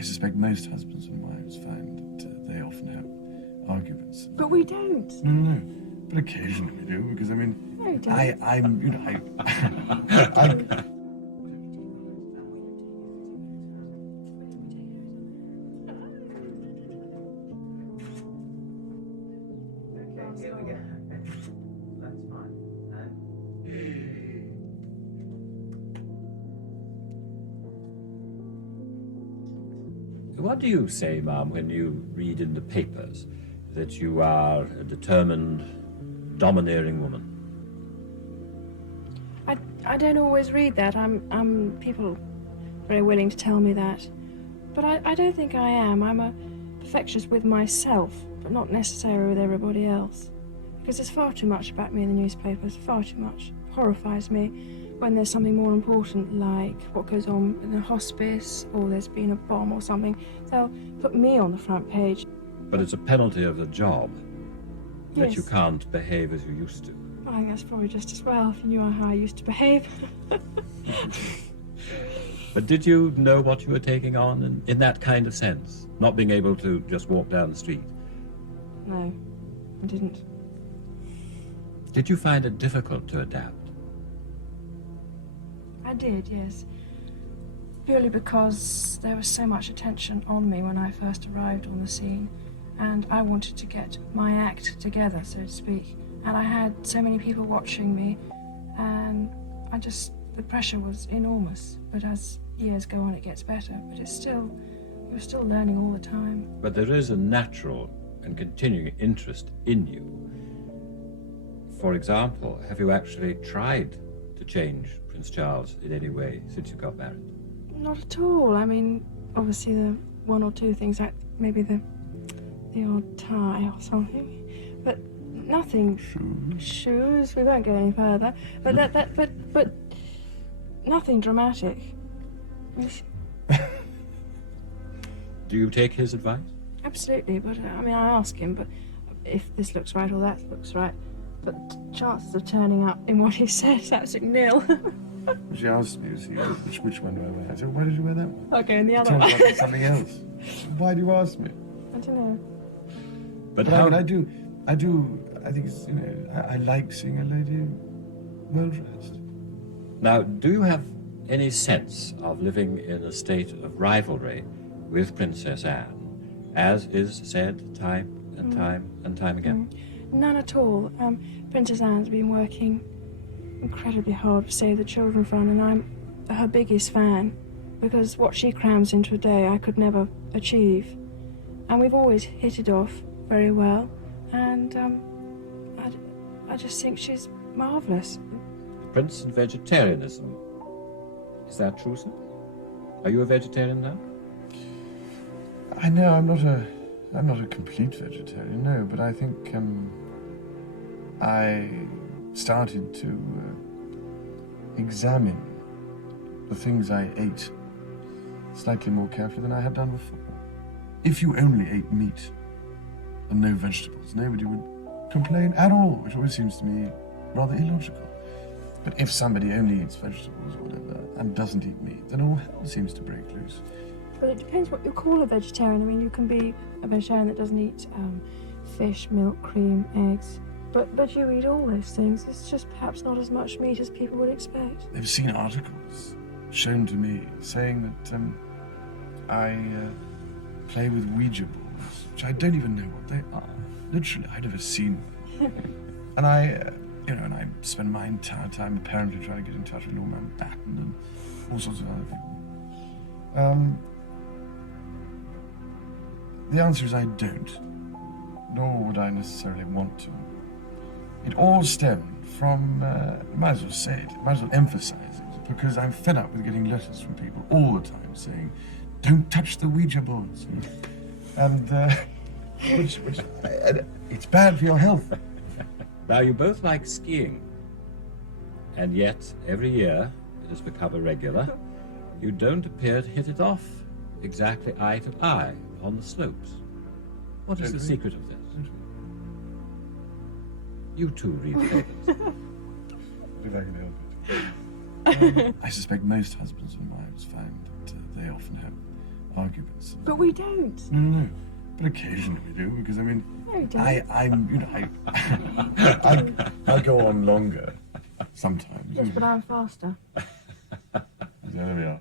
I suspect most husbands and wives find that they often have arguments. But we don't. No. But occasionally we do, because I mean, No, you don't. I'm, you know, I Here we go. That's fine. What do you say, Ma'am, when you read in the papers that you are a determined, domineering woman? I don't always read that. People very willing to tell me that. But I don't think I am. I'm a perfectionist with myself, but not necessarily with everybody else. Because there's far too much about me in the newspapers, far too much. It horrifies me when there's something more important, like what goes on in a hospice, or there's been a bomb or something. They'll put me on the front page. But it's a penalty of the job that Yes. you can't behave as you used to. I think that's probably just as well, if you knew how I used to behave. But did you know what you were taking on in that kind of sense? Not being able to just walk down the street? No, I didn't. Did you find it difficult to adapt? I did, yes. Purely because there was so much attention on me when I first arrived on the scene, and I wanted to get my act together, so to speak. And I had so many people watching me, and the pressure was enormous. But as years go on, it gets better. But we're still learning all the time. But there is a natural and continuing interest in you. For example, have you actually tried to change Prince Charles in any way since you got married? Not at all. I mean, obviously the one or two things, like maybe the odd tie or something, but nothing. Shoes. We won't go any further. But but nothing dramatic. Do you take his advice? Absolutely, but I mean, I ask him, but if this looks right or that looks right, but chances of turning up in what he says, absolutely nil. She asked me, which one do I wear? I said, why did you wear that one? Okay, and the other Turns one. out it's something else. Why do you ask me? I don't know. But But how? I do, I think it's, I like seeing a lady well-dressed. Now, do you have any sense of living in a state of rivalry with Princess Anne, as is said time and time again? None at all. Princess Anne's been working incredibly hard to save the children from, and I'm her biggest fan, because what she crams into a day I could never achieve. And we've always hit it off very well, and I just think she's marvellous. The Prince and vegetarianism. Is that true, sir? Are you a vegetarian now? I know I'm not a complete vegetarian, no, but I think I started to examine the things I ate slightly more carefully than I had done before. If you only ate meat and no vegetables, nobody would complain at all, which always seems to me rather illogical. But if somebody only eats vegetables or whatever and doesn't eat meat, then all hell seems to break loose. But it depends what you call a vegetarian. I mean, you can be a vegetarian that doesn't eat fish, milk, cream, eggs. But you eat all those things. It's just perhaps not as much meat as people would expect. They've seen articles shown to me saying that I play with Ouija boards, which I don't even know what they are. Literally, I'd never seen them. And I spend my entire time apparently trying to get in touch with Lord Mountbatten and all sorts of other people. The answer is I don't, nor would I necessarily want to. It all stemmed from, might as well say it, might as well emphasize it, because I'm fed up with getting letters from people all the time saying, don't touch the Ouija boards. And, which it's bad for your health. Now, you both like skiing, and yet every year it has become a regular. You don't appear to hit it off exactly eye to eye on the slopes. What is the secret of this? You two read the papers. If I can help it. I suspect most husbands and wives find that they often have arguments. But we don't. No. But occasionally we do, because I mean, No, we don't. I go on longer sometimes. Yes, but I'm faster. There we are.